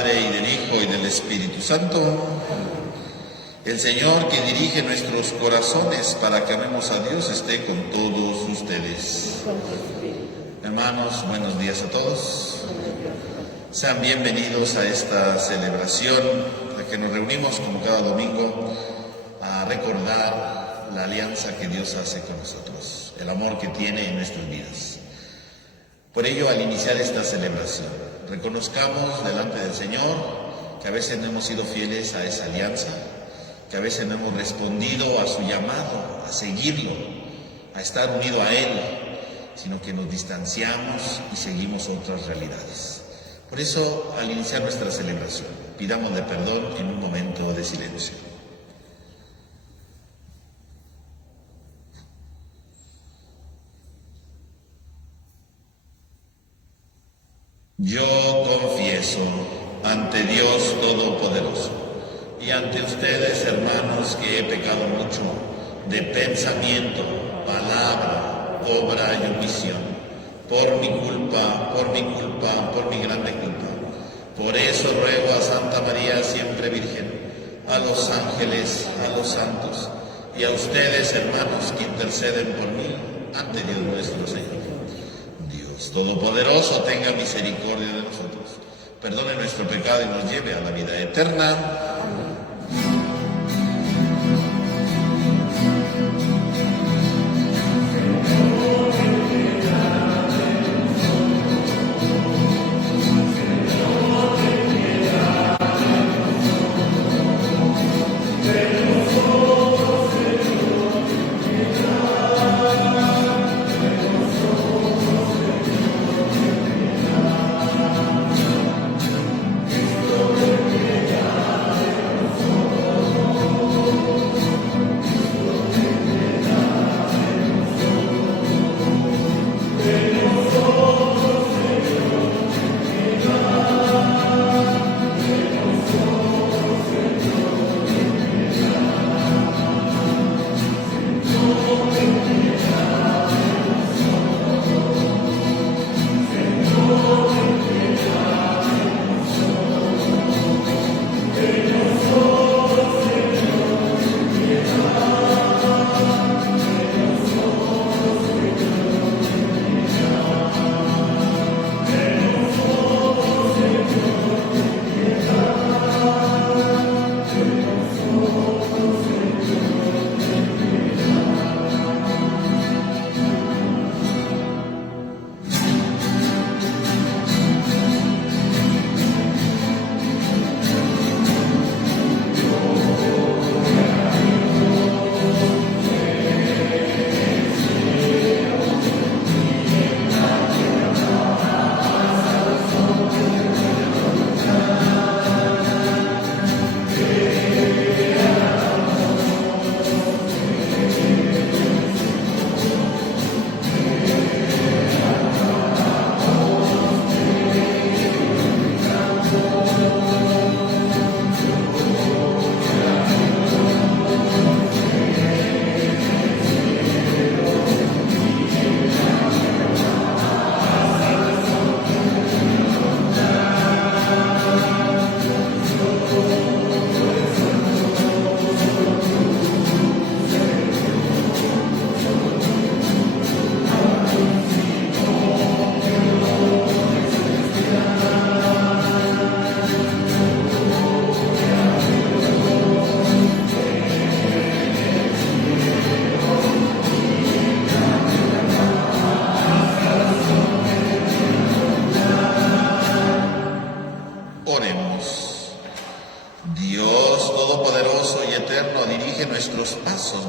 Padre, y del Hijo, y del Espíritu Santo. El Señor, que dirige nuestros corazones para que amemos a Dios, esté con todos ustedes. Hermanos, buenos días a todos. Sean bienvenidos a esta celebración, a que nos reunimos como cada domingo a recordar la alianza que Dios hace con nosotros, el amor que tiene en nuestras vidas. Por ello, al iniciar esta celebración, reconozcamos delante del Señor que a veces no hemos sido fieles a esa alianza, que a veces no hemos respondido a su llamado, a seguirlo, a estar unido a Él, sino que nos distanciamos y seguimos otras realidades. Por eso, al iniciar nuestra celebración, pidámosle perdón en un momento de silencio. Yo confieso ante Dios Todopoderoso y ante ustedes, hermanos, que he pecado mucho de pensamiento, palabra, obra y omisión, por mi culpa, por mi grande culpa. Por eso ruego a Santa María, siempre Virgen, a los ángeles, a los santos y a ustedes, hermanos, que interceden por mí ante Dios nuestro Señor. Dios Todopoderoso tenga misericordia de nosotros, perdone nuestro pecado y nos lleve a la vida eterna.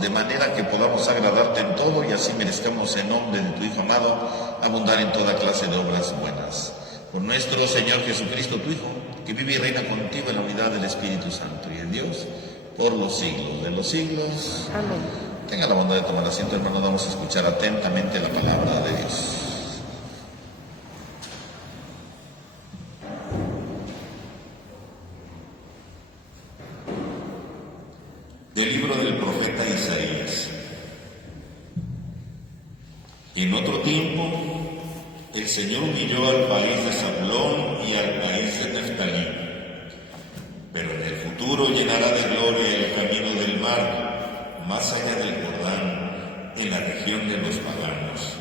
De manera que podamos agradarte en todo y así merezcamos en nombre de tu Hijo amado abundar en toda clase de obras buenas. Por nuestro Señor Jesucristo, tu Hijo, que vive y reina contigo en la unidad del Espíritu Santo y en Dios por los siglos de los siglos. Amén. Tenga la bondad de tomar asiento, hermanos. Vamos a escuchar atentamente la palabra de Dios. Del libro del profeta Isaías. En otro tiempo, el Señor humilló al país de Zabulón y al país de Neftalí, futuro llenará de gloria el camino del mar, más allá del Jordán, en la región de los paganos.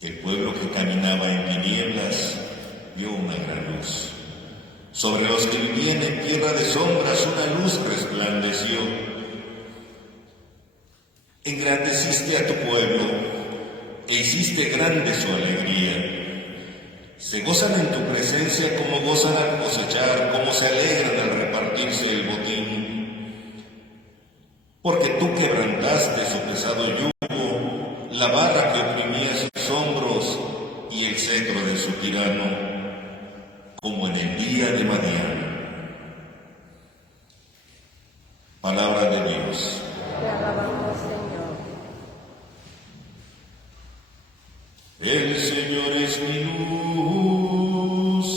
El pueblo que caminaba en tinieblas vio una gran luz. Sobre los que vivían en tierra de sombras una luz resplandeció. Engrandeciste a tu pueblo e hiciste grande su alegría. Se gozan en tu presencia como gozan al cosechar, como se alegran al repartirse el botín. Porque tú quebrantaste su pesado yugo, la barra que oprimía sus hombros y el cetro de su tirano, como en el día de Madián. Palabra de Dios. Te alabamos, Señor. El Señor es mi luz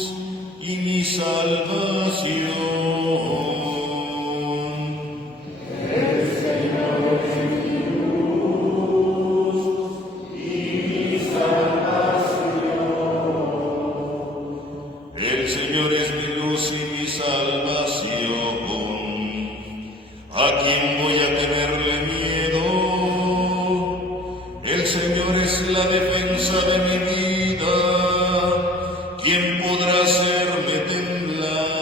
y mi salvación. El Señor es mi luz y mi salvación. El Señor es mi luz y mi salvación. ¿A quién voy a tenerle miedo? El Señor es la defensa de mi vida. ¿Quién podrá hacerme temblar?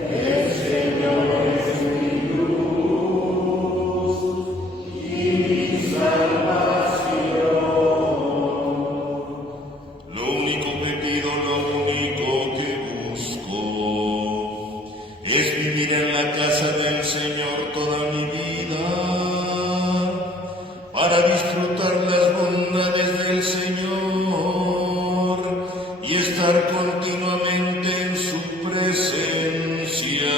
El Señor es mi luz y mi salvación. Lo único que pido, lo único que busco, es vivir en la casa del Señor toda mi vida, para disfrutar las bondades del Señor y estar continuamente en su presencia.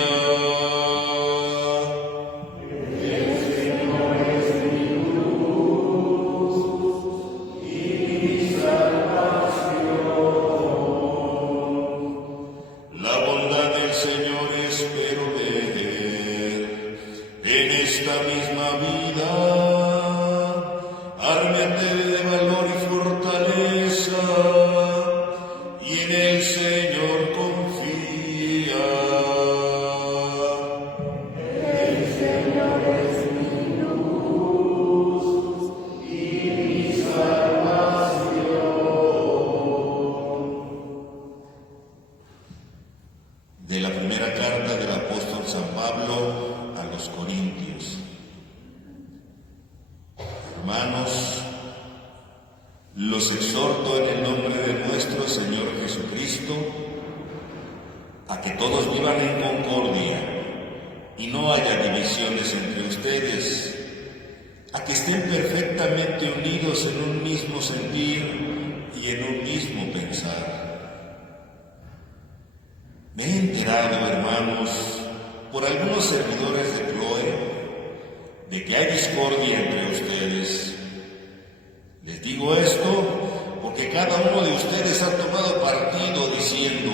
El Señor es mi luz y mi salvación. La bondad del Señor espero ver en esta misma vida. Ármate de valor y fortaleza, y en el Señor confía. El Señor es mi luz y mi salvación. De la primera carta del apóstol San Pablo a los Corintios. Hermanos, los exhorto en el nombre de nuestro Señor Jesucristo a que todos vivan en concordia y no haya divisiones entre ustedes, a que estén perfectamente unidos en un mismo sentir y en un mismo pensar. Me he enterado, hermanos, por algunos servidores de Chloe, de que hay discordia entre ustedes. Les digo esto porque cada uno de ustedes ha tomado partido diciendo: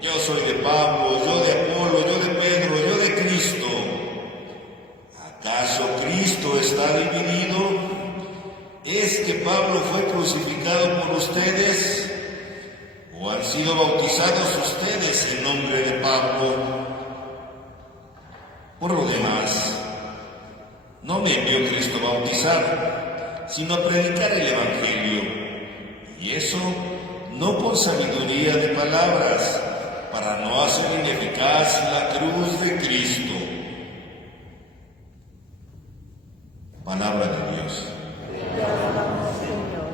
yo soy de Pablo, yo de Apolo, yo de Pedro, yo de Cristo. ¿Acaso Cristo está dividido? ¿Es que Pablo fue crucificado por ustedes? ¿O han sido bautizados ustedes en nombre de Pablo? Por lo demás, no me envió Cristo a bautizar, sino a predicar el Evangelio, y eso no con sabiduría de palabras, para no hacer ineficaz la cruz de Cristo. Palabra de Dios. Te alabamos, Señor.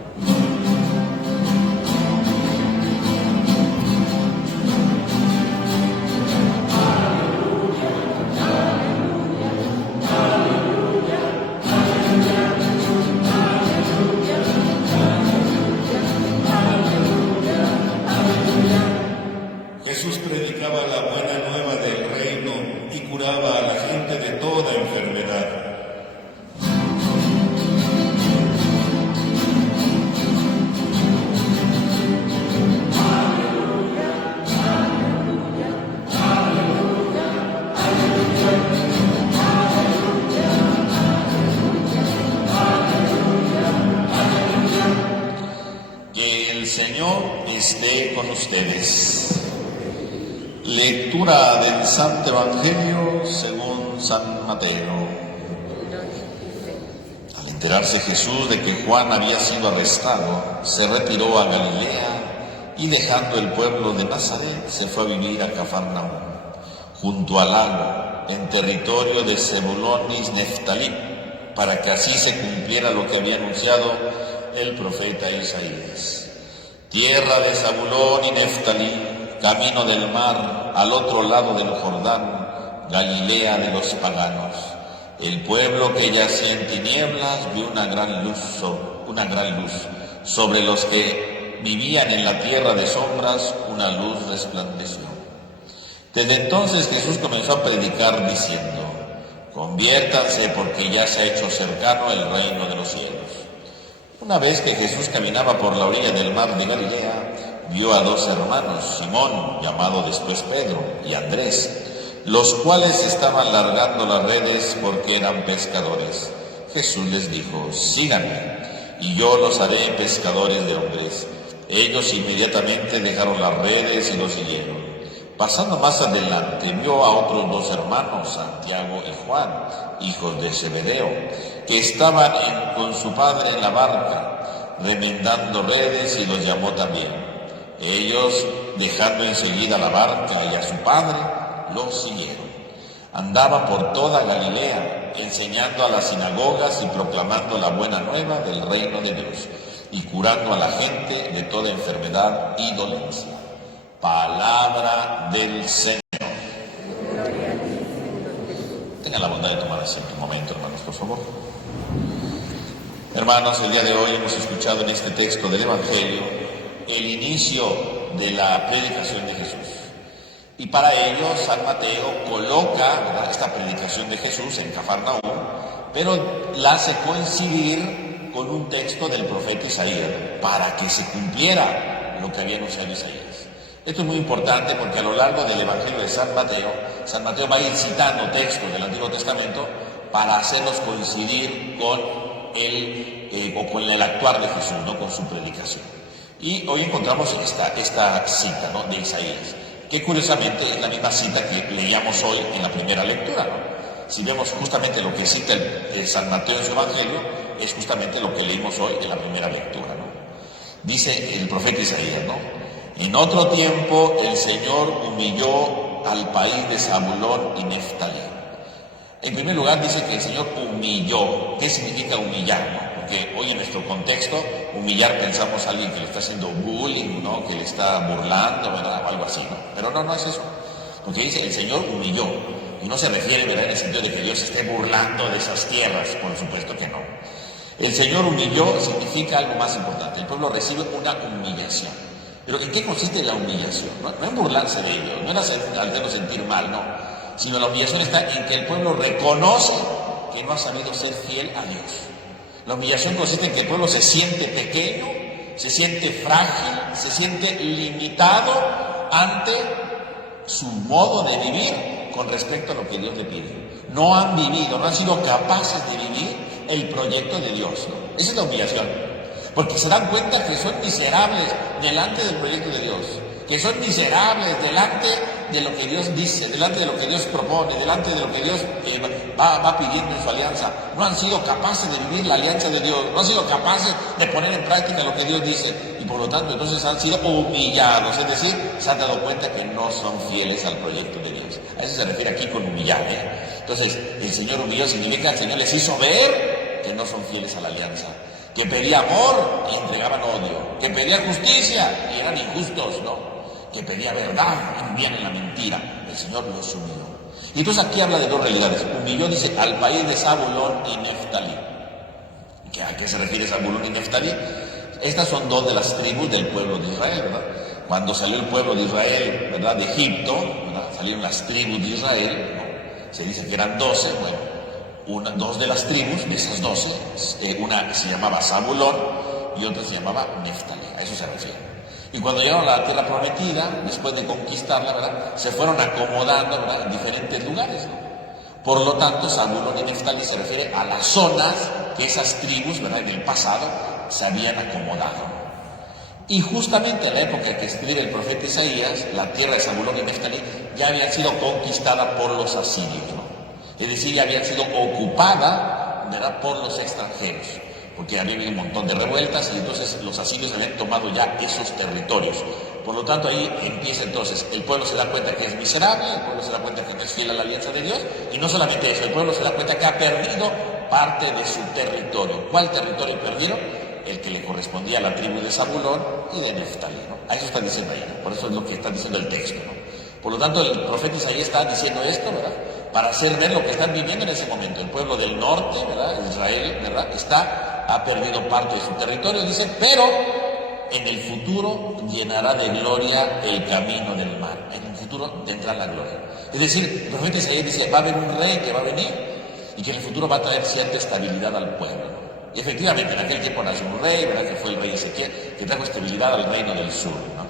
Jesús predicaba la buena nueva del del Santo Evangelio según San Mateo. Al enterarse Jesús de que Juan había sido arrestado, se retiró a Galilea y dejando el pueblo de Nazaret se fue a vivir a Cafarnaúm, junto al lago, en territorio de Zebulón y Neftalí, para que así se cumpliera lo que había anunciado el profeta Isaías. Tierra de Zabulón y Neftalí, camino del mar, al otro lado del Jordán, Galilea de los paganos. El pueblo que yacía en tinieblas vio una gran luz. Sobre los que vivían en la tierra de sombras, una luz resplandeció. Desde entonces Jesús comenzó a predicar diciendo: conviértanse porque ya se ha hecho cercano el reino de los cielos. Una vez que Jesús caminaba por la orilla del mar de Galilea, vio a dos hermanos, Simón, llamado después Pedro, y Andrés, los cuales estaban largando las redes porque eran pescadores. Jesús les dijo: síganme, y yo los haré pescadores de hombres. Ellos inmediatamente dejaron las redes y los siguieron. Pasando más adelante, vio a otros dos hermanos, Santiago y Juan, hijos de Zebedeo, que estaban con su padre en la barca, remendando redes, y los llamó también. Ellos, dejando enseguida la barca y a su padre, los siguieron. Andaba por toda Galilea, enseñando a las sinagogas y proclamando la buena nueva del reino de Dios, y curando a la gente de toda enfermedad y dolencia. Palabra del Señor. Tengan la bondad de tomar asiento un momento, hermanos, por favor. Hermanos, el día de hoy hemos escuchado en este texto del Evangelio el inicio de la predicación de Jesús. Y para ello San Mateo coloca esta predicación de Jesús en Cafarnaúm, pero la hace coincidir con un texto del profeta Isaías, para que se cumpliera lo que había anunciado Isaías. Esto es muy importante porque a lo largo del Evangelio de San Mateo va a ir citando textos del Antiguo Testamento para hacerlos coincidir con el actuar de Jesús, ¿no? Con su predicación. Y hoy encontramos esta cita, ¿no? De Isaías, que curiosamente es la misma cita que leíamos hoy en la primera lectura, ¿no? Si vemos justamente lo que cita el San Mateo en su Evangelio, es justamente lo que leímos hoy en la primera lectura, ¿no? Dice el profeta Isaías, ¿no? En otro tiempo el Señor humilló al país de Zabulón y Neftalí. En primer lugar dice que el Señor humilló. ¿Qué significa humillar, no? Porque hoy en nuestro contexto, humillar pensamos a alguien que le está haciendo bullying, ¿no? Que le está burlando, ¿verdad? O algo así, ¿no? Pero no es eso. Porque dice el Señor humilló. Y no se refiere, ¿verdad?, en el sentido de que Dios esté burlando de esas tierras. Por supuesto que no. El Señor humilló significa algo más importante. El pueblo recibe una humillación. Pero ¿en qué consiste la humillación? No en burlarse de ellos, no en hacerlos sentir mal, no. Sino la humillación está en que el pueblo reconoce que no ha sabido ser fiel a Dios. La humillación consiste en que el pueblo se siente pequeño, se siente frágil, se siente limitado ante su modo de vivir con respecto a lo que Dios le pide. No han vivido, no han sido capaces de vivir el proyecto de Dios, ¿no? Esa es la humillación. Porque se dan cuenta que son miserables delante del proyecto de Dios, que son miserables delante de lo que Dios dice, delante de lo que Dios propone, delante de lo que Dios va pidiendo en su alianza. No han sido capaces de vivir la alianza de Dios, no han sido capaces de poner en práctica lo que Dios dice, y por lo tanto entonces han sido humillados, es decir, se han dado cuenta que no son fieles al proyecto de Dios. A eso se refiere aquí con humillar, ¿eh? Entonces, el Señor humilló significa que el Señor les hizo ver que no son fieles a la alianza, que pedía amor y entregaban odio, que pedía justicia y eran injustos, ¿no? Que pedía verdad y vivían en la mentira. El Señor los humilló. Y entonces aquí habla de dos realidades. Humilló, dice, al país de Zabulón y Neftalí. ¿A qué se refiere Zabulón y Neftalí? Estas son dos de las tribus del pueblo de Israel, ¿verdad? Cuando salió el pueblo de Israel, ¿verdad?, de Egipto, ¿verdad?, salieron las tribus de Israel, ¿no? Se dice que eran 12, bueno, dos de las tribus, de esas 12, una se llamaba Zabulón y otra se llamaba Neftalí, a eso se refiere. Y cuando llegaron a la tierra prometida, después de conquistarla, ¿verdad?, se fueron acomodando, ¿verdad?, en diferentes lugares, ¿no? Por lo tanto, Zabulón y Neftalí se refiere a las zonas que esas tribus, ¿verdad?, en el pasado se habían acomodado. Y justamente en la época que escribe el profeta Isaías, la tierra de Zabulón y Neftalí ya había sido conquistada por los asirios, ¿no? Es decir, ya había sido ocupada, ¿verdad?, por los extranjeros, porque había habido un montón de revueltas y entonces los asirios habían tomado ya esos territorios. Por lo tanto, ahí empieza entonces, el pueblo se da cuenta que es miserable, el pueblo se da cuenta que no es fiel a la alianza de Dios, y no solamente eso, el pueblo se da cuenta que ha perdido parte de su territorio. ¿Cuál territorio perdieron? El que le correspondía a la tribu de Zabulón y de Neftalí, ¿no? A eso está diciendo ahí, ¿no? Por eso es lo que está diciendo el texto, ¿no? Por lo tanto, el profeta Isaías está diciendo esto, ¿verdad?, para hacer ver lo que están viviendo en ese momento. El pueblo del norte, ¿verdad?, Israel, ¿verdad?, ha perdido parte de su territorio, dice, pero en el futuro llenará de gloria el camino del mar. En el futuro tendrá la gloria. Es decir, el profeta Isaías dice, va a haber un rey que va a venir y que en el futuro va a traer cierta estabilidad al pueblo, ¿no? Y efectivamente, en aquel tiempo nació un rey, ¿verdad?, que fue el rey Ezequiel, que trajo estabilidad al reino del sur, ¿no?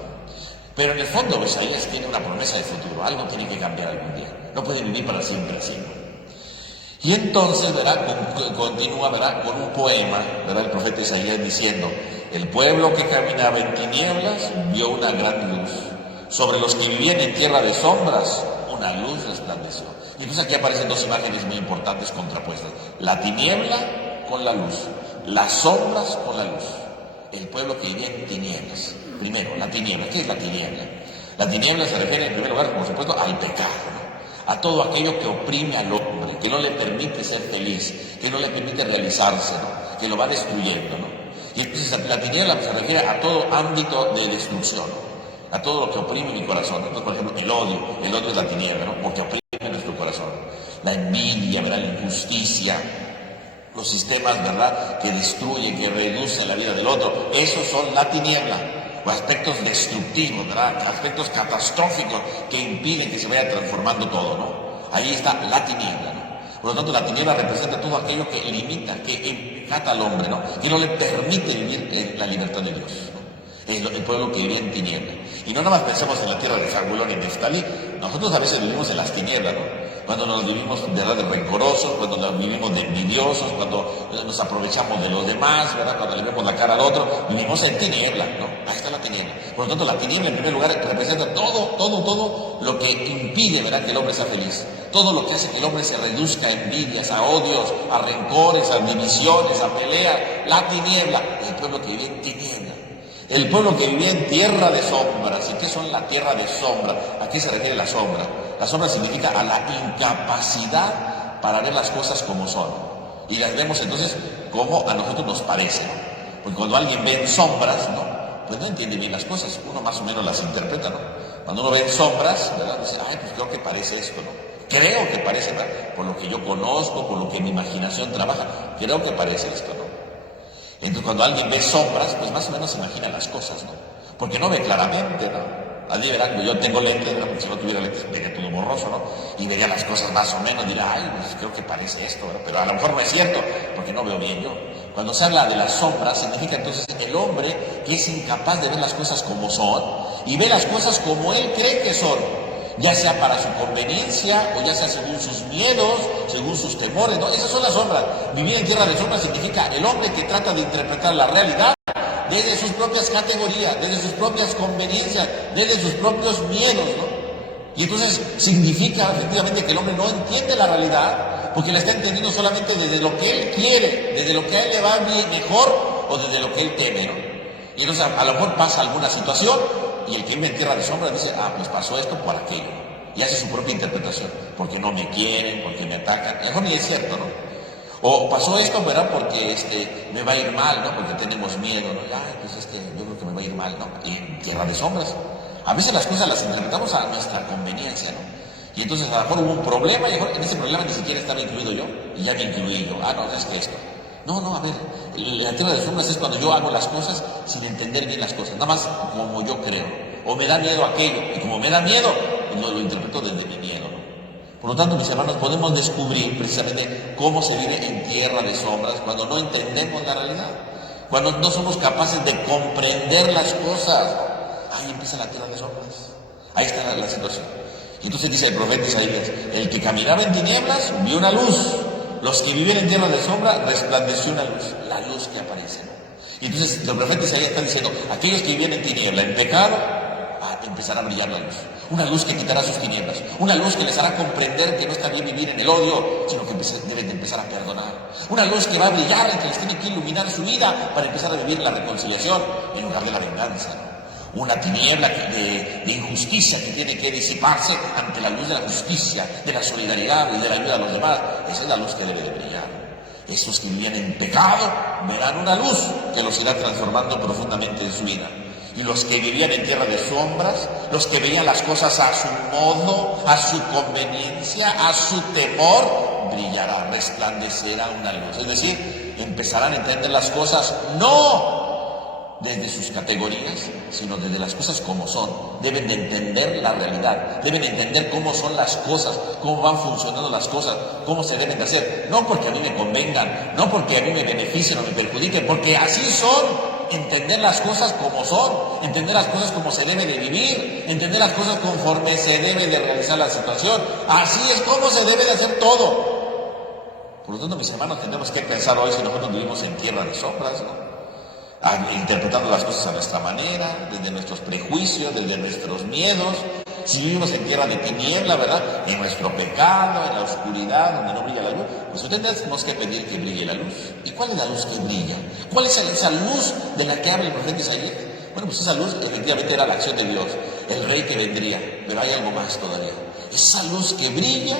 Pero en el fondo Isaías tiene una promesa de futuro, algo tiene que cambiar algún día, no puede vivir para siempre así, ¿no? Y entonces, ¿verdad?, continúa, ¿verdad?, con un poema, ¿verdad?, el profeta Isaías diciendo, el pueblo que caminaba en tinieblas vio una gran luz, sobre los que vivían en tierra de sombras, una luz resplandeció. Y entonces aquí aparecen dos imágenes muy importantes contrapuestas, la tiniebla con la luz, las sombras con la luz. El pueblo que vivía en tinieblas. Primero, la tiniebla. ¿Qué es la tiniebla? La tiniebla se refiere en primer lugar, por supuesto, al pecado, ¿no?, a todo aquello que oprime al hombre, que no le permite ser feliz, que no le permite realizarse, ¿no?, que lo va destruyendo, ¿no? Y entonces la tiniebla se refiere a todo ámbito de destrucción, ¿no?, a todo lo que oprime mi corazón. Entonces, por ejemplo, el odio es la tiniebla, ¿no?, porque oprime nuestro corazón. La envidia, ¿verdad?, la injusticia, los sistemas, ¿verdad?, que destruyen, que reducen la vida del otro, esos son la tiniebla, o aspectos destructivos, ¿verdad?, aspectos catastróficos que impiden que se vaya transformando todo, ¿no? Ahí está la tiniebla, ¿no? Por lo tanto, la tiniebla representa todo aquello que limita, que encata al hombre, ¿no?, que no le permite vivir en la libertad de Dios, ¿no? El pueblo que vivía en tiniebla. Y no nada más pensemos en la tierra de Zabulón y Neftalí, nosotros a veces vivimos en las tinieblas, ¿no?, cuando nos vivimos, ¿verdad?, de rencorosos, cuando nos vivimos de envidiosos, cuando nos aprovechamos de los demás, ¿verdad?, cuando le vemos la cara al otro, vivimos en tiniebla, ¿no? Ahí está la tiniebla. Por lo tanto, la tiniebla en primer lugar representa todo lo que impide, ¿verdad?, que el hombre sea feliz. Todo lo que hace que el hombre se reduzca a envidias, a odios, a rencores, a divisiones, a peleas. La tiniebla, el pueblo que vive en tiniebla. El pueblo que vivía en tierra de sombras. ¿Y qué son la tierra de sombra? ¿A qué se refiere la sombra? La sombra significa a la incapacidad para ver las cosas como son. Y las vemos entonces como a nosotros nos parece, ¿no? Porque cuando alguien ve en sombras, ¿no?, pues no entiende bien las cosas, uno más o menos las interpreta, ¿no? Cuando uno ve en sombras, ¿verdad?, dice, ay, pues creo que parece esto, ¿no? Creo que parece, ¿verdad?, por lo que yo conozco, por lo que mi imaginación trabaja, creo que parece esto, ¿no? Entonces, cuando alguien ve sombras, pues más o menos se imagina las cosas, ¿no? Porque no ve claramente, ¿no? Allí verán, yo tengo lentes, ¿no?, porque si no tuviera lentes vería todo borroso, ¿no? Y vería las cosas más o menos, dirá, ay, pues creo que parece esto, ¿verdad? Pero a lo mejor no es cierto, porque no veo bien yo. Cuando se habla de las sombras, significa entonces el hombre que es incapaz de ver las cosas como son y ve las cosas como él cree que son, ya sea para su conveniencia o ya sea según sus miedos, según sus temores, ¿no? Esas son las sombras. Vivir en tierra de sombras significa el hombre que trata de interpretar la realidad desde sus propias categorías, desde sus propias conveniencias, desde sus propios miedos, ¿no? Y entonces significa efectivamente que el hombre no entiende la realidad porque la está entendiendo solamente desde lo que él quiere, desde lo que a él le va bien, mejor o desde lo que él teme, ¿no? Y entonces a lo mejor pasa alguna situación y el que vive en tierra de sombras dice, ah, pues pasó esto por aquello, y hace su propia interpretación, porque no me quieren, porque me atacan, a lo mejor ni es cierto, ¿no? O pasó esto, ¿verdad?, porque me va a ir mal, ¿no?, porque tenemos miedo, ¿no? Ay, pues yo creo que me va a ir mal, ¿no? Y en tierra de sombras. A veces las cosas las interpretamos a nuestra conveniencia, ¿no? Y entonces a lo mejor hubo un problema y a lo mejor en ese problema ni siquiera estaba incluido yo, y ya me incluí yo. Ah, no, es que esto. No, a ver, la tierra de sombras es cuando yo hago las cosas sin entender bien las cosas, nada más como yo creo. O me da miedo aquello, y como me da miedo, pues lo interpreto desde mi miedo, ¿no? Por lo tanto, mis hermanos, podemos descubrir precisamente cómo se vive en tierra de sombras cuando no entendemos la realidad, cuando no somos capaces de comprender las cosas. Ahí empieza la tierra de sombras, ahí está la situación. Y entonces dice el profeta Isaías, el que caminaba en tinieblas vio una luz, los que vivían en tierra de sombra resplandeció una luz, la luz que aparece, ¿no? Y entonces el profeta Isaías está diciendo, aquellos que vivían en tiniebla, en pecado, empezará a brillar la luz. Una luz que quitará sus tinieblas. Una luz que les hará comprender que no está bien vivir en el odio, sino que deben de empezar a perdonar. Una luz que va a brillar y que les tiene que iluminar su vida para empezar a vivir la reconciliación en lugar de la venganza. Una tiniebla de injusticia que tiene que disiparse ante la luz de la justicia, de la solidaridad y de la ayuda a los demás. Esa es la luz que debe de brillar. Esos que vivían en pecado verán una luz que los irá transformando profundamente en su vida. Y los que vivían en tierra de sombras, los que veían las cosas a su modo, a su conveniencia, a su temor, brillará, resplandecerá una luz. Es decir, empezarán a entender las cosas no desde sus categorías, sino desde las cosas como son. Deben de entender la realidad, deben de entender cómo son las cosas, cómo van funcionando las cosas, cómo se deben de hacer. No porque a mí me convengan, no porque a mí me beneficien o me perjudiquen, porque así son. Entender las cosas como son, entender las cosas como se debe de vivir, entender las cosas conforme se debe de realizar la situación. Así es como se debe de hacer todo. Por lo tanto, mis hermanos, tenemos que pensar hoy si nosotros vivimos en tierra de sombras, ¿no? Interpretando las cosas a nuestra manera, desde nuestros prejuicios, desde nuestros miedos. Si vivimos en tierra de tiniebla, ¿verdad? En nuestro pecado, en la oscuridad, donde no brilla la luz, pues tenemos que pedir que brille la luz. ¿Y cuál es la luz que brilla? ¿Cuál es esa luz de la que habla el profeta Isaías? Bueno, pues esa luz efectivamente era la acción de Dios, el rey que vendría, pero hay algo más todavía. Esa luz que brilla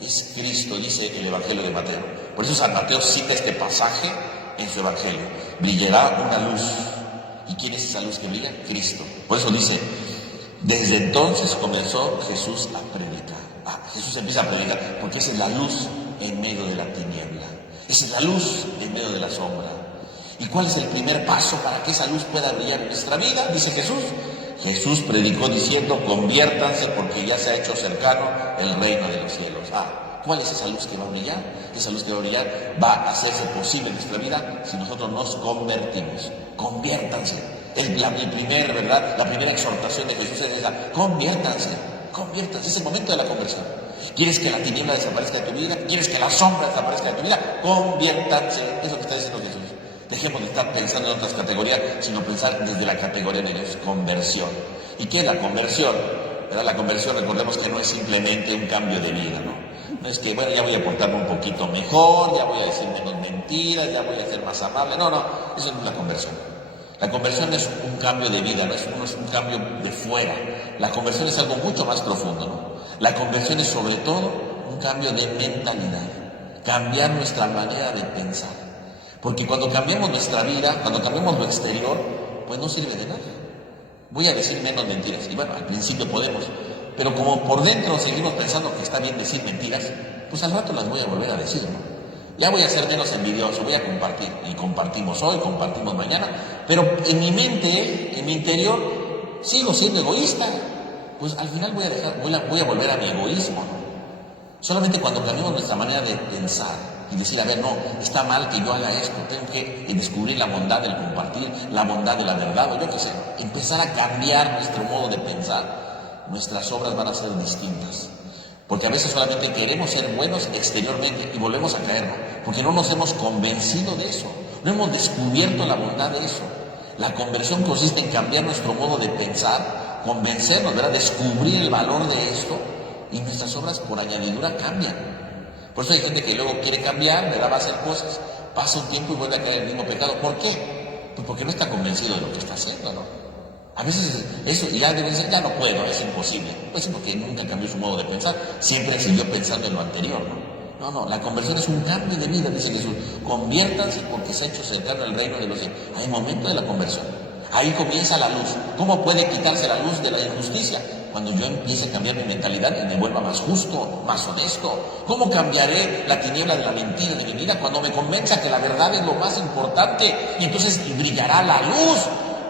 es Cristo, dice el Evangelio de Mateo. Por eso San Mateo cita este pasaje en su Evangelio. Brillará una luz. ¿Y quién es esa luz que brilla? Cristo. Por eso dice, desde entonces comenzó Jesús a predicar. Jesús empieza a predicar porque esa es la luz en medio de la tiniebla. Esa es la luz en medio de la sombra. ¿Y cuál es el primer paso para que esa luz pueda brillar en nuestra vida? Dice Jesús. Jesús predicó diciendo, conviértanse porque ya se ha hecho cercano el reino de los cielos. ¿Cuál es esa luz que va a brillar? Esa luz que va a brillar va a hacerse posible en nuestra vida si nosotros nos convertimos. Conviértanse. La primera exhortación de Jesús es esa: conviértanse. Es el momento de la conversión. ¿Quieres que la tiniebla desaparezca de tu vida? ¿Quieres que la sombra desaparezca de tu vida? Conviértanse. Eso es lo que está diciendo Jesús. Dejemos de estar pensando en otras categorías, sino pensar desde la categoría de Dios, conversión. ¿Y qué es la conversión? La conversión, recordemos que no es simplemente un cambio de vida, ¿no? No es que, bueno, ya voy a portarme un poquito mejor, ya voy a decir menos mentiras, ya voy a ser más amable. No, eso no es la conversión. La conversión es un cambio de vida, no es un cambio de fuera. La conversión es algo mucho más profundo, ¿no? La conversión es sobre todo un cambio de mentalidad, cambiar nuestra manera de pensar. Porque cuando cambiamos nuestra vida, cuando cambiamos lo exterior, pues no sirve de nada. Voy a decir menos mentiras. Y bueno, al principio podemos, pero como por dentro seguimos pensando que está bien decir mentiras, pues al rato las voy a volver a decir, ¿no? Ya voy a ser menos envidioso, voy a compartir. Y compartimos hoy, compartimos mañana, pero en mi mente, en mi interior, sigo siendo egoísta. Pues al final voy a volver a mi egoísmo, ¿no? Solamente cuando cambiamos nuestra manera de pensar y decir, a ver, no, está mal que yo haga esto, tengo que descubrir la bondad del compartir, la bondad de la verdad, o yo qué sé, empezar a cambiar nuestro modo de pensar, nuestras obras van a ser distintas. Porque a veces solamente queremos ser buenos exteriormente y volvemos a caer, porque no nos hemos convencido de eso, no hemos descubierto la bondad de eso. La conversión consiste en cambiar nuestro modo de pensar, convencernos, ¿verdad? Descubrir el valor de esto, y nuestras obras por añadidura cambian. Por eso hay gente que luego quiere cambiar, ¿verdad? Va a hacer cosas, pasa un tiempo y vuelve a caer en el mismo pecado. ¿Por qué? Pues porque no está convencido de lo que está haciendo, ¿no? A veces eso ya debe ser, ya no puedo, es imposible. Pues porque nunca cambió su modo de pensar, siempre siguió pensando en lo anterior, ¿no? No, la conversión es un cambio de vida, dice Jesús. Conviértanse porque se ha hecho cercano el reino de los cielos. Hay momento de la conversión. Ahí comienza la luz. ¿Cómo puede quitarse la luz de la injusticia? Cuando yo empiece a cambiar mi mentalidad y me vuelva más justo, más honesto. ¿Cómo cambiaré la tiniebla de la mentira de mi vida? Cuando me convenza que la verdad es lo más importante, y entonces brillará la luz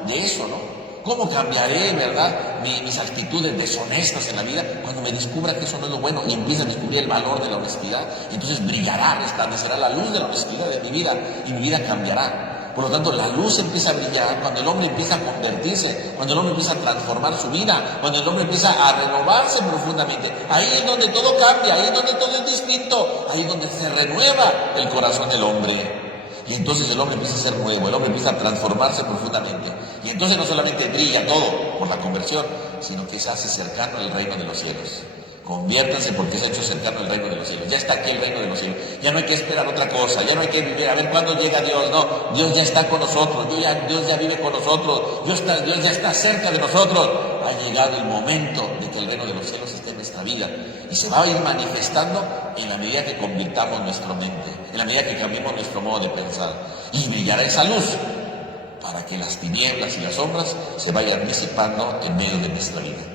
de eso, ¿no? ¿Cómo cambiaré, verdad, mis actitudes deshonestas en la vida? Cuando me descubra que eso no es lo bueno y empiece a descubrir el valor de la honestidad, entonces brillará, resplandecerá la luz de la honestidad de mi vida y mi vida cambiará. Por lo tanto, la luz empieza a brillar cuando el hombre empieza a convertirse, cuando el hombre empieza a transformar su vida, cuando el hombre empieza a renovarse profundamente. Ahí es donde todo cambia, ahí es donde todo es distinto, ahí es donde se renueva el corazón del hombre. Y entonces el hombre empieza a ser nuevo, el hombre empieza a transformarse profundamente. Y entonces no solamente brilla todo por la conversión, sino que se hace cercano al reino de los cielos. Conviértanse porque se ha hecho cercano al reino de los cielos. Ya está aquí el reino de los cielos. Ya no hay que esperar otra cosa, ya no hay que vivir a ver cuándo llega Dios. No, Dios ya está con nosotros, Dios ya vive con nosotros, Dios ya está cerca de nosotros. Ha llegado el momento de que el reino de los cielos esté en nuestra vida. Y se va a ir manifestando en la medida que convirtamos nuestra mente, en la medida que cambiemos nuestro modo de pensar. Y brillará esa luz para que las tinieblas y las sombras se vayan disipando en medio de nuestra vida.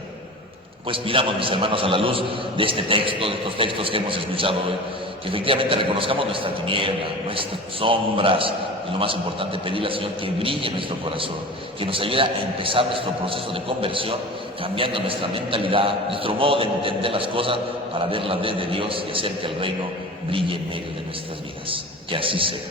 Pues pidamos, mis hermanos, a la luz de este texto, de estos textos que hemos escuchado hoy, que efectivamente reconozcamos nuestra tiniebla, nuestras sombras, y lo más importante, pedirle al Señor que brille nuestro corazón, que nos ayude a empezar nuestro proceso de conversión, cambiando nuestra mentalidad, nuestro modo de entender las cosas, para ver la ley de Dios y hacer que el reino brille en medio de nuestras vidas. Que así sea.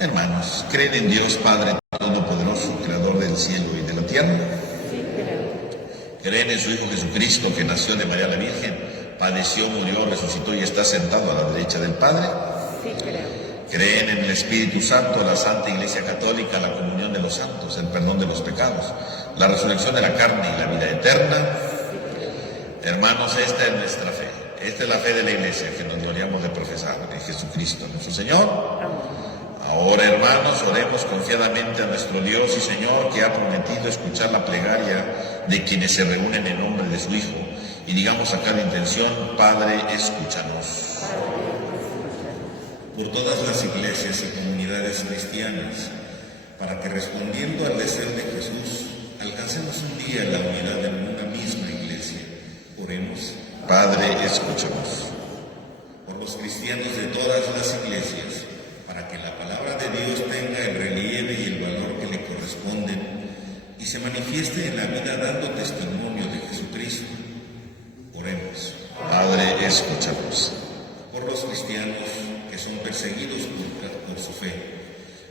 Hermanos, ¿creen en Dios Padre Todopoderoso, Creador del cielo y de la tierra? Sí, creo. ¿Creen en su Hijo Jesucristo, que nació de María la Virgen, padeció, murió, resucitó y está sentado a la derecha del Padre? Sí, creo. ¿Creen en el Espíritu Santo, la Santa Iglesia Católica, la comunión de los santos, el perdón de los pecados, la resurrección de la carne y la vida eterna? Hermanos, esta es nuestra fe. Esta es la fe de la Iglesia que nos gloriamos de profesar en Jesucristo, nuestro Señor. Amén. Ahora, hermanos, oremos confiadamente a nuestro Dios y Señor, que ha prometido escuchar la plegaria de quienes se reúnen en nombre de su Hijo. Y digamos a cada intención: Padre, escúchanos. Por todas las iglesias y comunidades cristianas, para que, respondiendo al deseo de Jesús, alcancemos un día la unidad en una misma iglesia. Oremos. Padre, escúchanos. Por los cristianos de todas las iglesias, para que la palabra de Dios tenga el relieve y el valor que le corresponden y se manifieste en la vida dando testimonio de Jesucristo. Oremos. Padre, escúchanos. Por los cristianos que son perseguidos por su fe,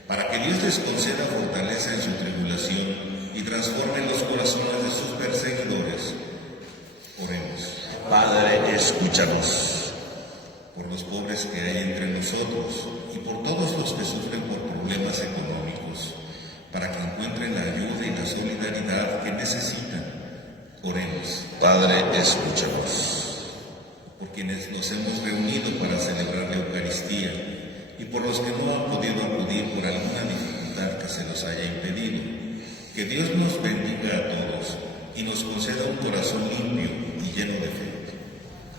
para que Dios les conceda fortaleza en su tribulación y transforme los corazones de sus perseguidores. Oremos. Padre, escúchanos. Por los pobres que hay entre nosotros y por todos los que sufren por problemas económicos, para que encuentren la ayuda y la solidaridad que necesitan. Oremos. Padre, escúchanos. Por quienes nos hemos reunido para celebrar la Eucaristía y por los que no han podido acudir por alguna dificultad que se los haya impedido, que Dios nos bendiga a todos y nos conceda un corazón limpio y lleno de fe.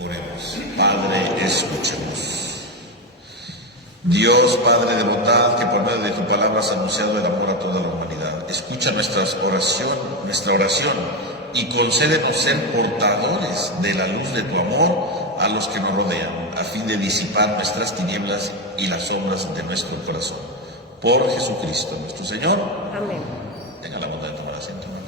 Oremos. Padre, escúchanos. Dios, Padre de bondad, que por medio de tu palabra has anunciado el amor a toda la humanidad, escucha nuestra oración y concédenos ser portadores de la luz de tu amor a los que nos rodean, a fin de disipar nuestras tinieblas y las sombras de nuestro corazón. Por Jesucristo nuestro Señor. Amén. Tenga la bondad de tomar asiento, hermanos.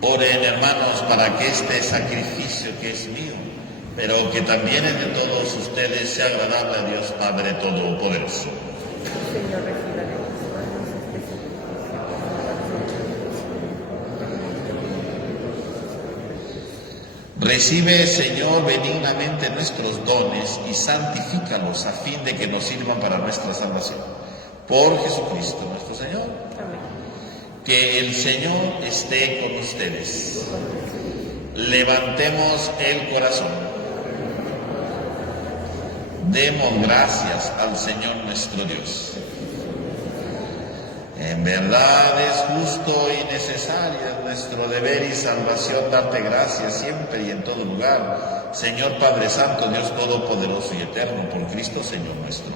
Oren, hermanos, para que este sacrificio que es mío, pero que también es de todos ustedes, sea agradable a Dios Padre Todopoderoso. Señor, reciba de tus manos este sacrificio. Recibe, Señor, benignamente nuestros dones y santifícalos a fin de que nos sirvan para nuestra salvación. Por Jesucristo nuestro Señor. Amén. Que el Señor esté con ustedes. Levantemos el corazón. Demos gracias al Señor nuestro Dios. En verdad es justo y necesario, es nuestro deber y salvación darte gracias siempre y en todo lugar, Señor Padre Santo, Dios Todopoderoso y Eterno, por Cristo Señor nuestro.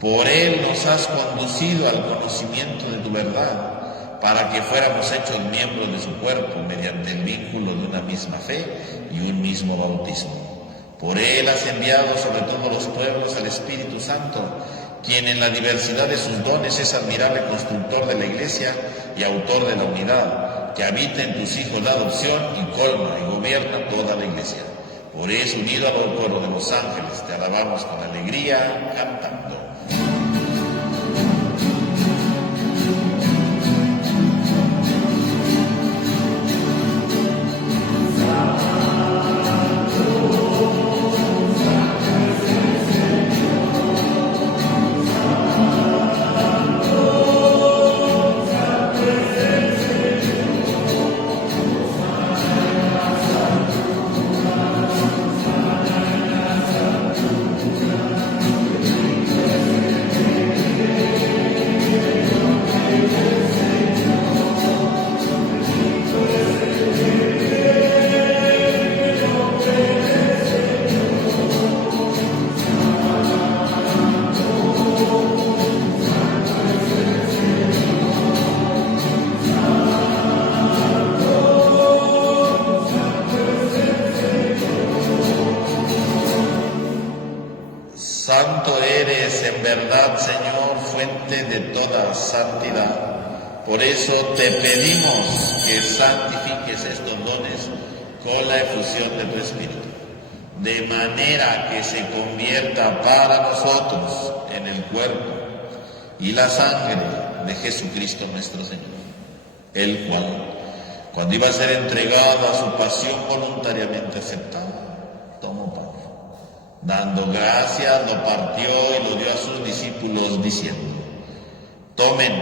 Por Él nos has conducido al conocimiento de tu verdad, para que fuéramos hechos miembros de su cuerpo mediante el vínculo de una misma fe y un mismo bautismo. Por Él has enviado sobre todos los pueblos al Espíritu Santo, quien en la diversidad de sus dones es admirable constructor de la Iglesia y autor de la unidad, que habita en tus hijos la adopción y colma y gobierna toda la Iglesia. Por eso, unido al coro de los ángeles, te alabamos con alegría, cantando. Santo eres en verdad, Señor, fuente de toda santidad. Por eso te pedimos que santifiques estos dones con la efusión de tu Espíritu, de manera que se convierta para nosotros en el cuerpo y la sangre de Jesucristo nuestro Señor, el cual, cuando iba a ser entregado a su pasión voluntariamente aceptada, tomó pan. Dando gracias, lo partió y lo dio a sus discípulos diciendo: tomen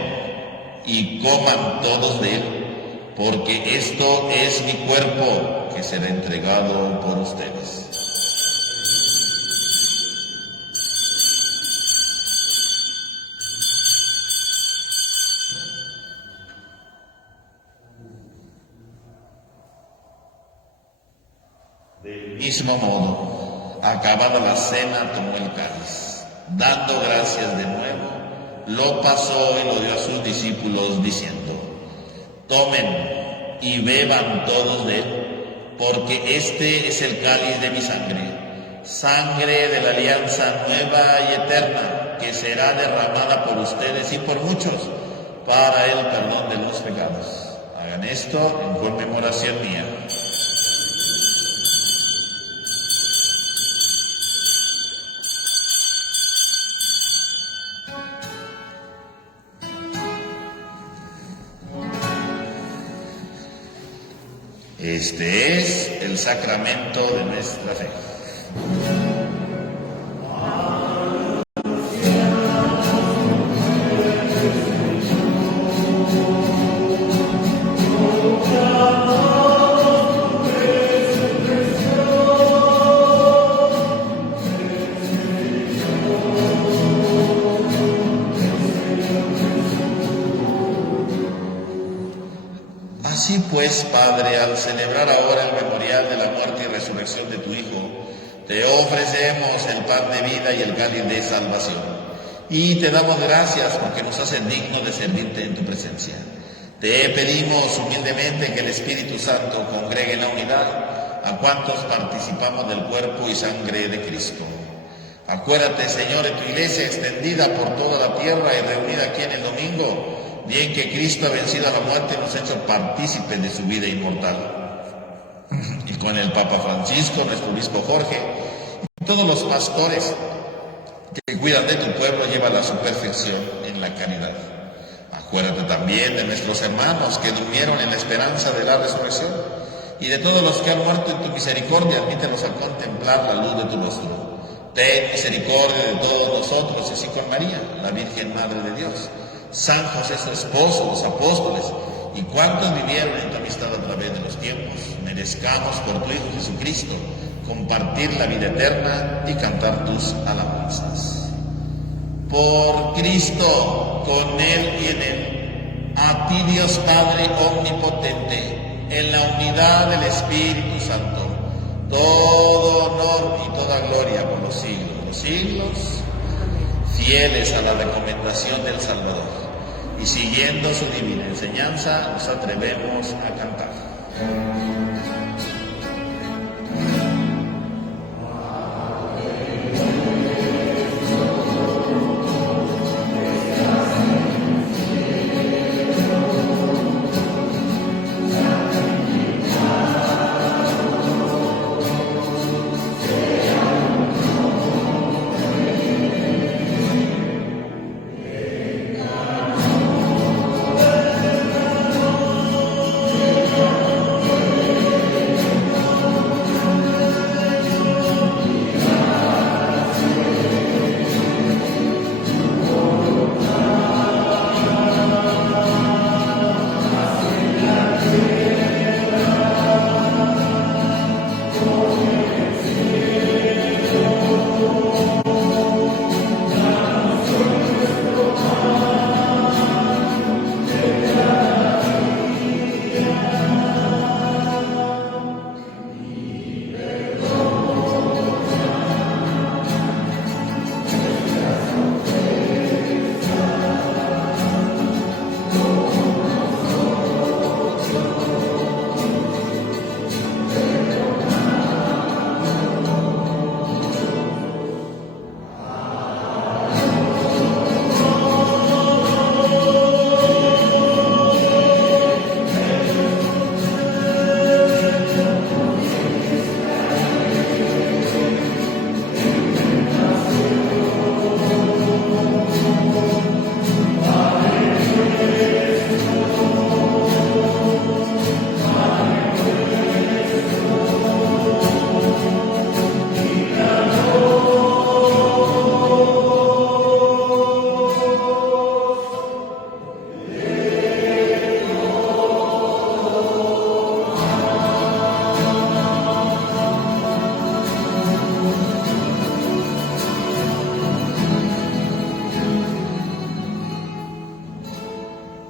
y coman todos de él, porque esto es mi cuerpo que será entregado por ustedes. Del mismo modo, acabada la cena, tomó el cáliz, dando gracias de nuevo, lo pasó y lo dio a sus discípulos diciendo: tomen y beban todos de él, porque este es el cáliz de mi sangre, sangre de la alianza nueva y eterna, que será derramada por ustedes y por muchos para el perdón de los pecados. Hagan esto en conmemoración mía. Este es el sacramento de nuestra fe. Así pues, Padre, al celebrar ahora el memorial de la muerte y resurrección de tu Hijo, te ofrecemos el pan de vida y el cáliz de salvación. Y te damos gracias porque nos haces dignos de servirte en tu presencia. Te pedimos humildemente que el Espíritu Santo congregue en la unidad a cuantos participamos del cuerpo y sangre de Cristo. Acuérdate, Señor, de tu iglesia extendida por toda la tierra y reunida aquí en el domingo, bien que Cristo ha vencido a la muerte y nos ha hecho partícipes de su vida inmortal. Y con el Papa Francisco, nuestro obispo Jorge, y todos los pastores que cuidan de tu pueblo, llévala a su perfección en la caridad. Acuérdate también de nuestros hermanos que durmieron en la esperanza de la resurrección, y de todos los que han muerto en tu misericordia, admítelos a contemplar la luz de tu rostro. Ten misericordia de todos nosotros, y así con María, la Virgen Madre de Dios, San José su esposo, los apóstoles, y cuantos vivieron en tu amistad a través de los tiempos, merezcamos por tu Hijo Jesucristo compartir la vida eterna y cantar tus alabanzas. Por Cristo, con Él y en Él, a ti Dios Padre omnipotente, en la unidad del Espíritu Santo, todo honor y toda gloria por los siglos de los siglos, fieles a la recomendación del Salvador y siguiendo su divina enseñanza, nos atrevemos a cantar.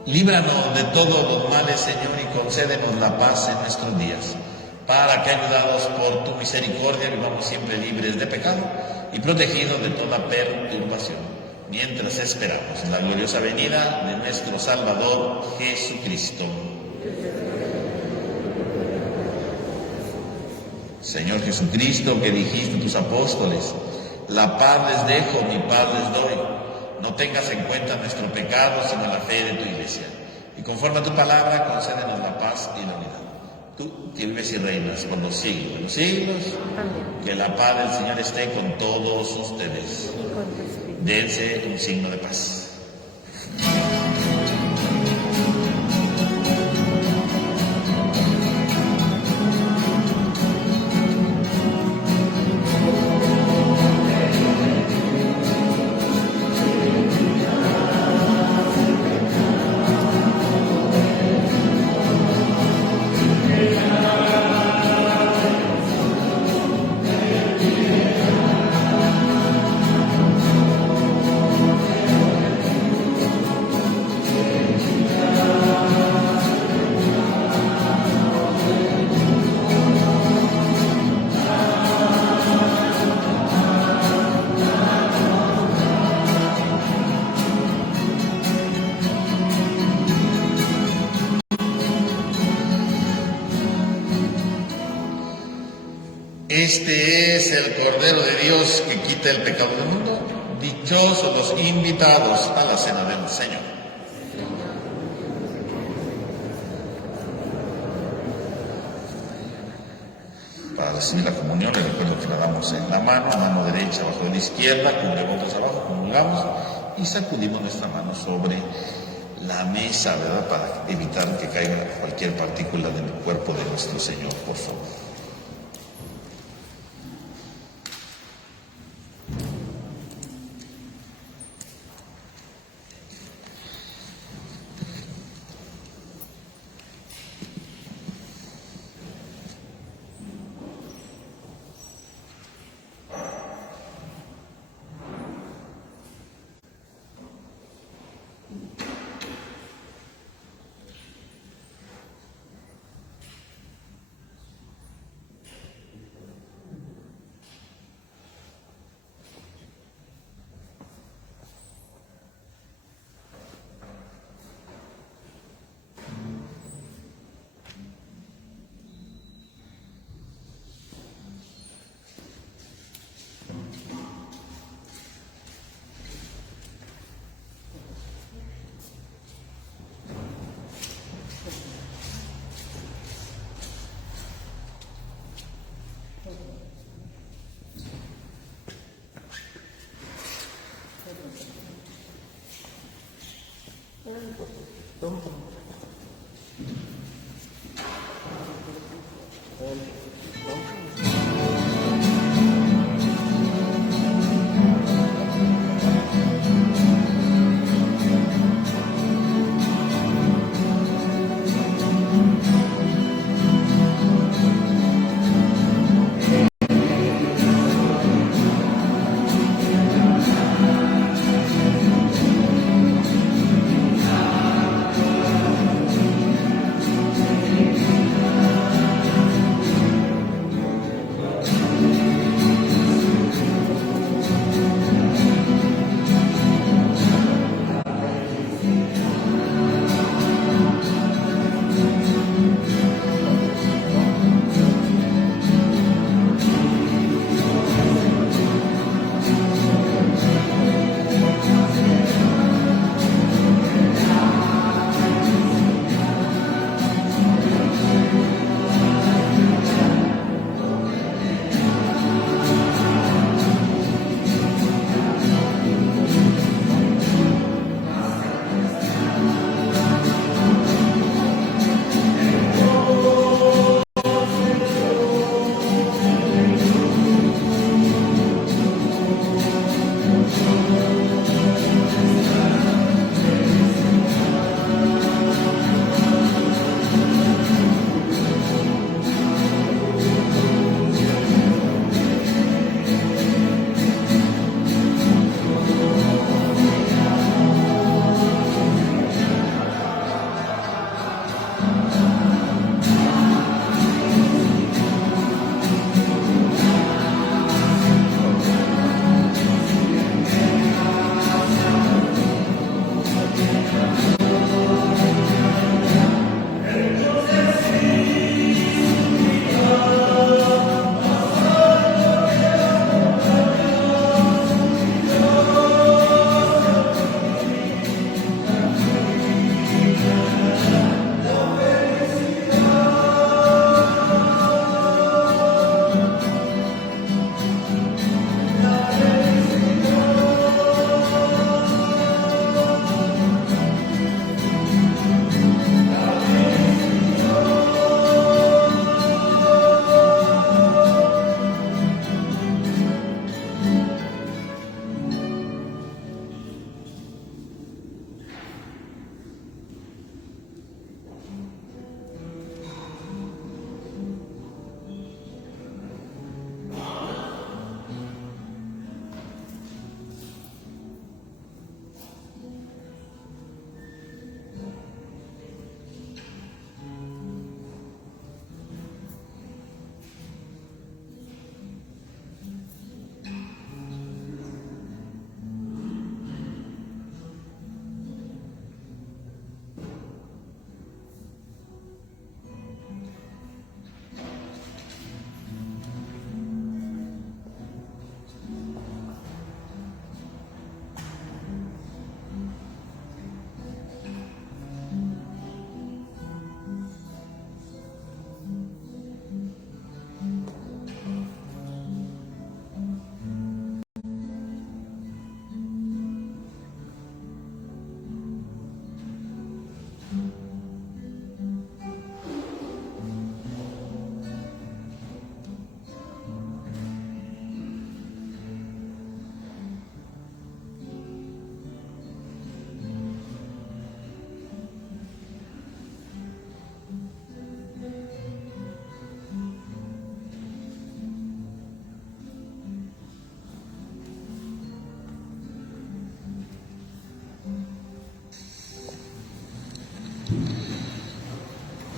Líbranos de todos los males, Señor, y concédenos la paz en nuestros días, para que, ayudados por tu misericordia, vivamos siempre libres de pecado y protegidos de toda perturbación, mientras esperamos la gloriosa venida de nuestro Salvador Jesucristo. Señor Jesucristo, que dijiste a tus apóstoles, la paz les dejo, mi paz les doy. No tengas en cuenta nuestro pecado, sino la fe de tu iglesia. Y conforme a tu palabra, concédenos la paz y la unidad. Tú, que vives y reinas por los siglos de los siglos, Amén. que la paz del Señor esté con todos ustedes. Y con tu espíritu. Dense un signo de paz. Este es el Cordero de Dios que quita el pecado del mundo. Dichosos los invitados a la cena del Señor. recibir la comunión, les recuerdo que la damos en la mano derecha abajo de la izquierda, cubrebocas abajo, comulgamos y sacudimos nuestra mano sobre la mesa, ¿verdad? Para evitar que caiga cualquier partícula del cuerpo de nuestro Señor, por favor.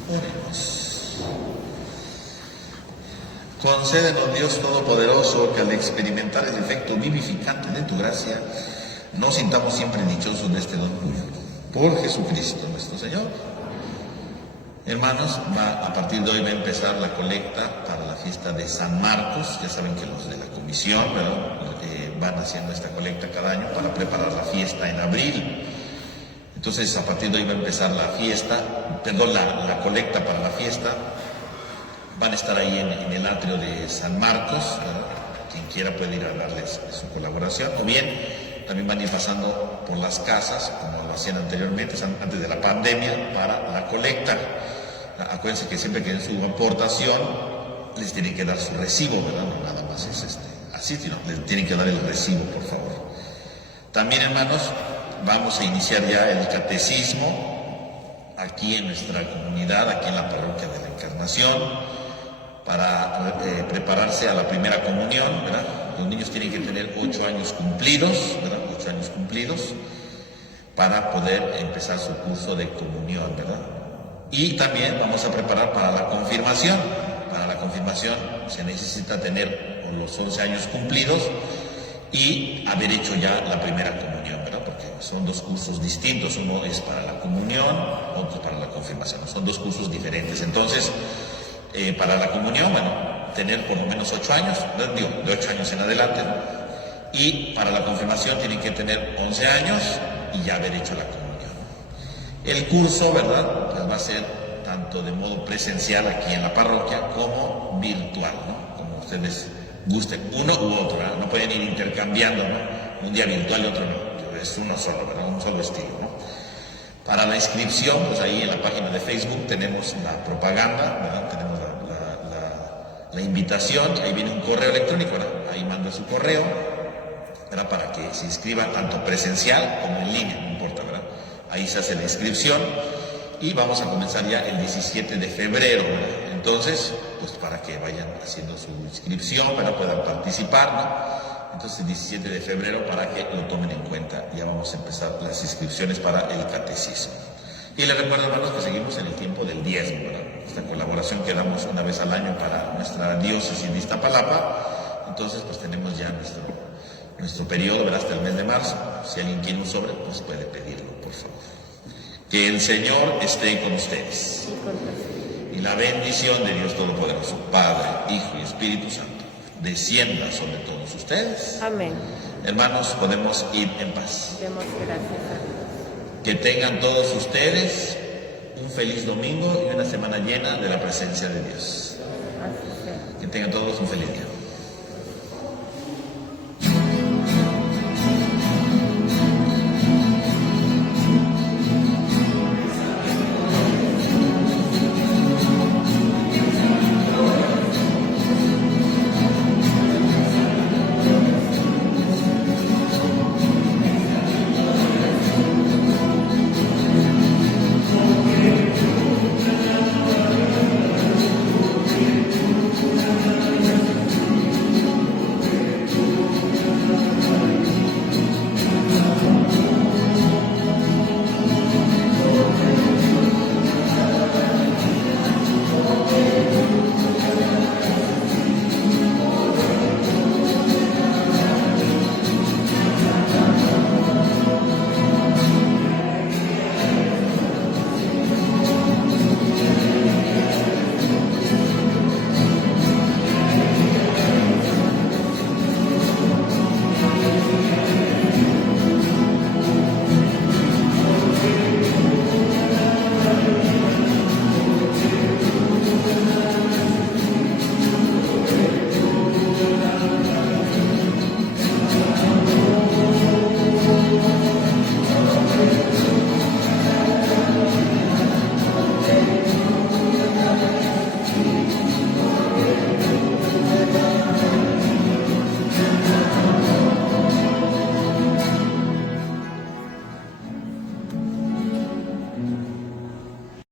Oremos. Concédenos, Dios Todopoderoso, que al experimentar el efecto vivificante de tu gracia, nos sintamos siempre dichosos de este don tuyo. Por Jesucristo nuestro Señor. Hermanos, a partir de hoy va a empezar la colecta para la fiesta de San Marcos. Ya saben que los de la comisión, van haciendo esta colecta cada año para preparar la fiesta en abril. Entonces, a partir de hoy va a empezar la colecta para la fiesta. Van a estar ahí en el atrio de San Marcos, ¿verdad? Quien quiera puede ir a darles su colaboración, o bien también van a ir pasando por las casas, como lo hacían anteriormente, antes de la pandemia, para la colecta. Acuérdense que siempre que den su aportación, les tienen que dar su recibo, ¿verdad? No nada más es así, sino les tienen que dar el recibo, por favor. También, hermanos, vamos a iniciar ya el catecismo aquí en nuestra comunidad, aquí en la parroquia de la Encarnación, para prepararse a la primera comunión, ¿verdad? Los niños tienen que tener 8 años cumplidos, ¿verdad? 8 años cumplidos para poder empezar su curso de comunión, ¿verdad? Y también vamos a preparar para la confirmación. Para la confirmación se necesita tener los 11 años cumplidos y haber hecho ya la primera comunión, ¿verdad? Porque son 2 cursos distintos, uno es para la comunión, otro para la confirmación, son 2 cursos diferentes. Entonces, para la comunión, tener por lo menos 8 años, de 8 años en adelante, ¿no? Y para la confirmación tienen que tener 11 años y ya haber hecho la comunión. El curso, ¿verdad?, pues va a ser tanto de modo presencial aquí en la parroquia como virtual, ¿no? Como ustedes gusten, uno u otro, ¿verdad? No pueden ir intercambiando, ¿no? Un día virtual y otro no, es uno solo, ¿verdad? Un solo estilo, ¿no? Para la inscripción, pues ahí en la página de Facebook tenemos la propaganda, ¿verdad? Tenemos la invitación, ahí viene un correo electrónico, ¿verdad? Ahí manda su correo, ¿verdad? Para que se inscriban tanto presencial como en línea, no importa, ¿verdad? Ahí se hace la inscripción y vamos a comenzar ya el 17 de febrero, ¿verdad? Entonces, pues para que vayan haciendo su inscripción, ¿verdad? Puedan participar, ¿no? Entonces, el 17 de febrero, para que lo tomen en cuenta, ya vamos a empezar las inscripciones para el catecismo. Y les recuerdo, hermanos, que seguimos en el tiempo del diezmo, ¿verdad? Esta colaboración que damos una vez al año para nuestra diócesis de Iztapalapa. Entonces, pues tenemos ya nuestro periodo, ¿verdad?, hasta el mes de marzo. Si alguien quiere un sobre, pues puede pedirlo, por favor. Que el Señor esté con ustedes. Y la bendición de Dios Todopoderoso, Padre, Hijo y Espíritu Santo, descienda sobre todos ustedes. Amén. Hermanos, podemos ir en paz. Demos gracias a Dios. Que tengan todos ustedes un feliz domingo y una semana llena de la presencia de Dios. Así sea. Que tengan todos un feliz día.